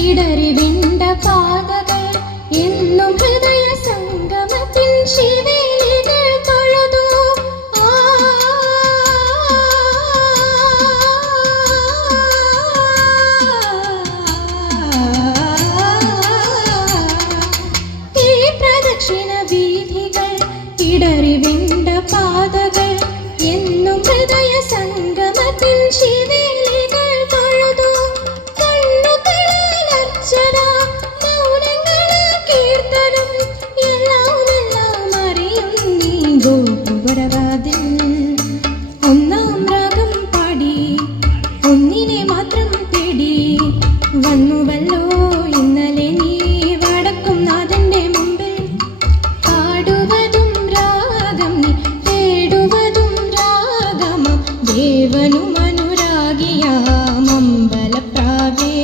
ഇടറിവിണ്ട പാതകൾ എന്നും ഹൃദയ സംഗമത്തിൻ ശിവേലികൾ തൊഴുതു. ഈ പ്രദക്ഷിണ വീഥികൾ ഇടറിവിണ്ട പാതകൾ എന്നും ഹൃദയ സംഗമത്തിൻ ശിവേലികൾ തൊഴുതു. ഒന്നാം രാഗം പാടി ഒന്നിനെ മാത്രം തേടി വന്നുവല്ലോ ഇന്നലെ നീ വടക്കും നാഥന്റെ മുമ്പിൽ. പാടുവതും രാഗം നീ തേടുവതും രാഗമം ദേവനും അനുരാഗിയാം അമ്പലപ്രാവേ.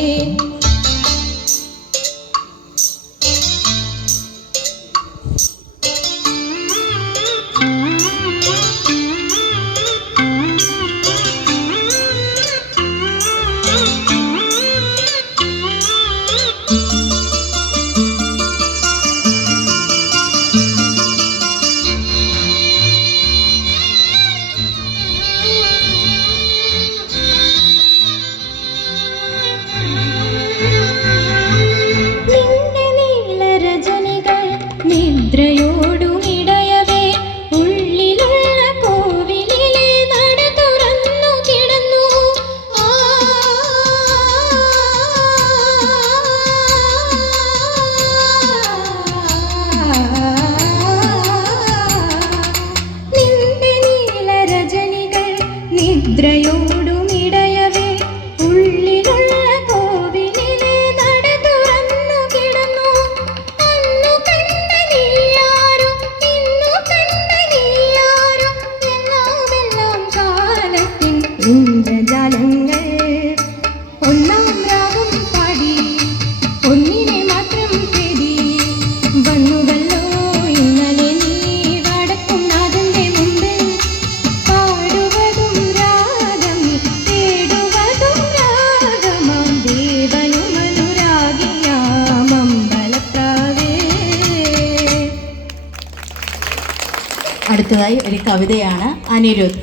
നിദ്രയോടുമിടയവേ ഉള്ളിലുള്ള കോവിലിലെ നട തുറന്നു കിടന്നു. നിന്റെ നീലരജനികൾ നിദ്രയോടുമിടയവേ ഉള്ളിലുള്ള കോവിലിലെ നട തുറന്നു കിടന്നു. ഇന്ദ്രജാലങ്ങൾ ഒന്നാം രാഗം പാടി ഒന്നിനെ മാത്രം തേടി വന്നുവല്ലോ ഇന്നലെ നീ വടക്കും നാഥന്റെ മുമ്പിൽ. പാടുവതും രാഗം തേടുവതും രാഗമാം ദേവനും അനുരാഗിയാം അമ്പലപ്രാവേ. അടുത്തതായി ഒരു കവിതയാണ്. അനിരുദ്ധ്.